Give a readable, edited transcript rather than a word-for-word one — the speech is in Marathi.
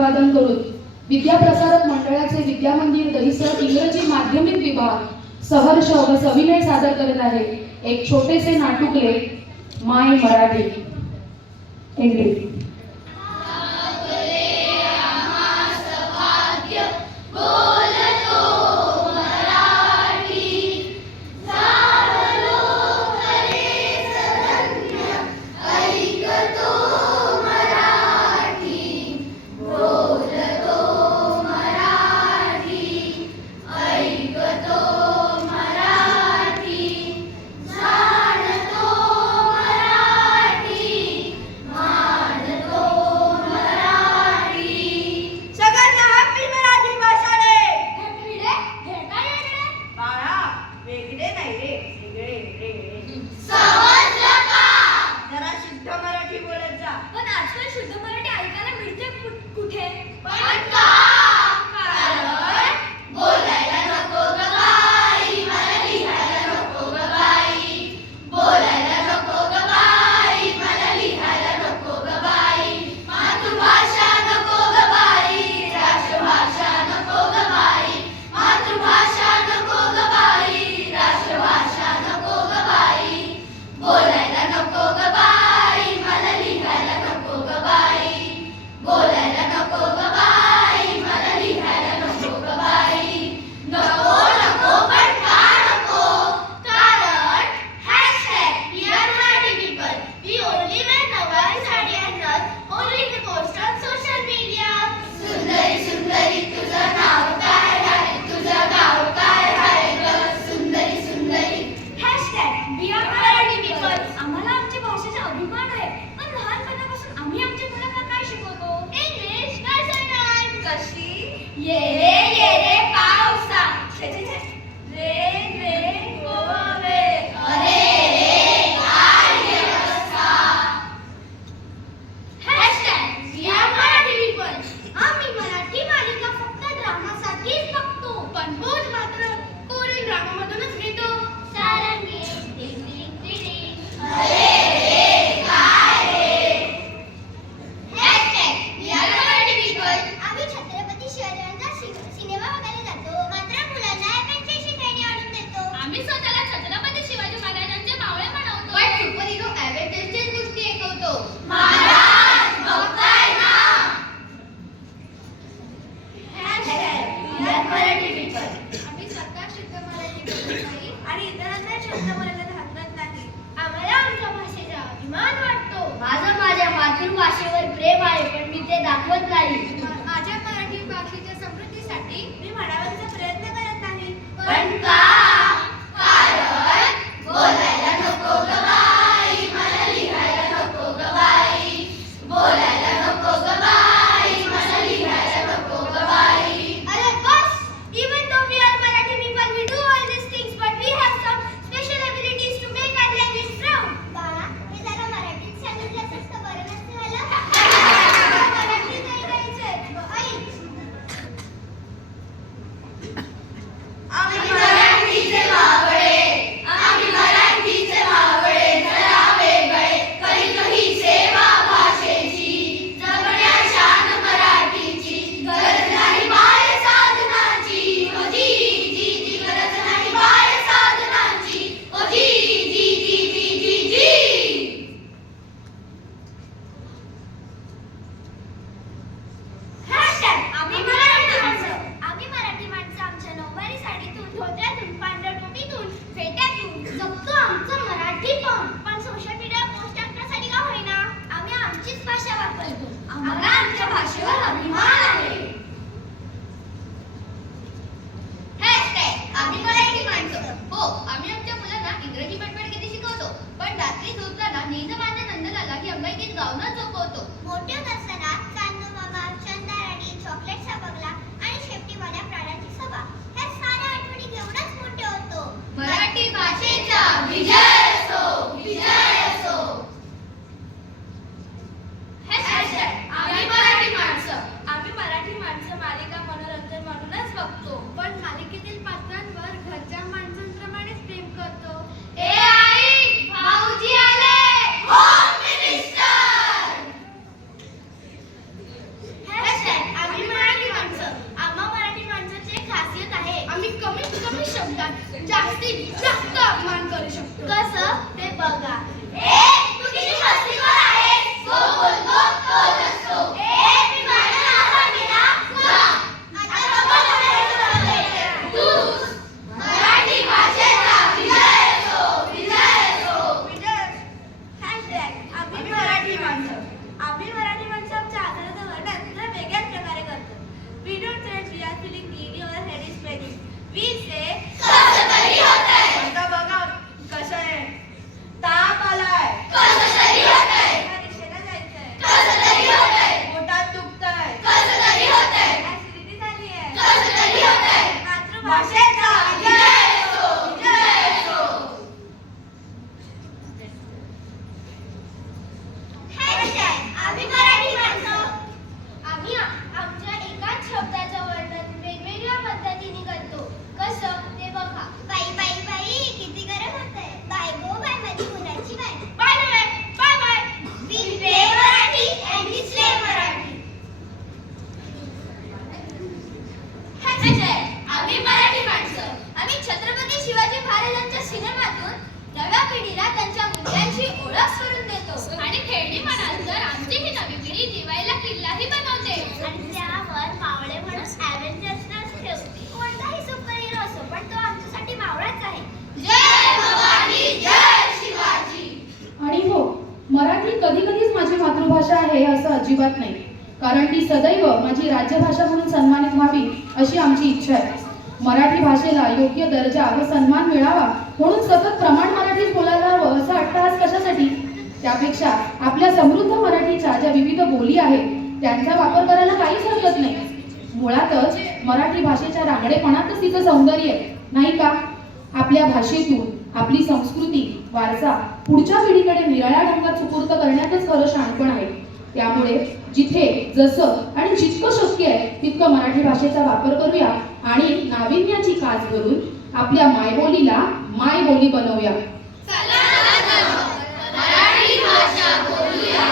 अभिवादन करून विद्याप्रसारक मंडळाचे विद्यामंदिर दहिसर इंग्रजी माध्यमिक विभाग सहर्ष व सविनय सादर करत आहे एक छोटेसे नाटुकले माय मराठी. एंट्री. मातृभाषा आहे असं अजिबात नाही, कारण ती सदैव माझी राज्यभाषा म्हणून सन्मानित व्हावी अशी आमची इच्छा आहे. मराठी भाषेला योग्य दर्जा व सन्मान मिळावा म्हणून सतत प्रमाण मराठीच बोलायला हवं असा अट्टहास कशासाठी? त्यापेक्षा आपल्या समृद्ध मराठीच्या ज्या विविध बोली आहेत त्यांचा वापर करायला काहीच हरकत नाही. मुळातच मराठी भाषेच्या रांगडेपणातच तिचं सौंदर्य आहे, नाही का? आपल्या भाषेतून आपली संस्कृती वारसा पुढच्या पिढीकडे निराळ्या ढंगात सुपूर्द करण्यातच खरं शहाणपण आहे. त्यामुळे जिथे जसं आणि जितकं शक्य आहे तितकं मराठी भाषेचा वापर करूया आणि नाविन्याची कास धरून आपल्या मायबोलीला मायबोली बनवूया. चला मराठी भाषा बोलूया.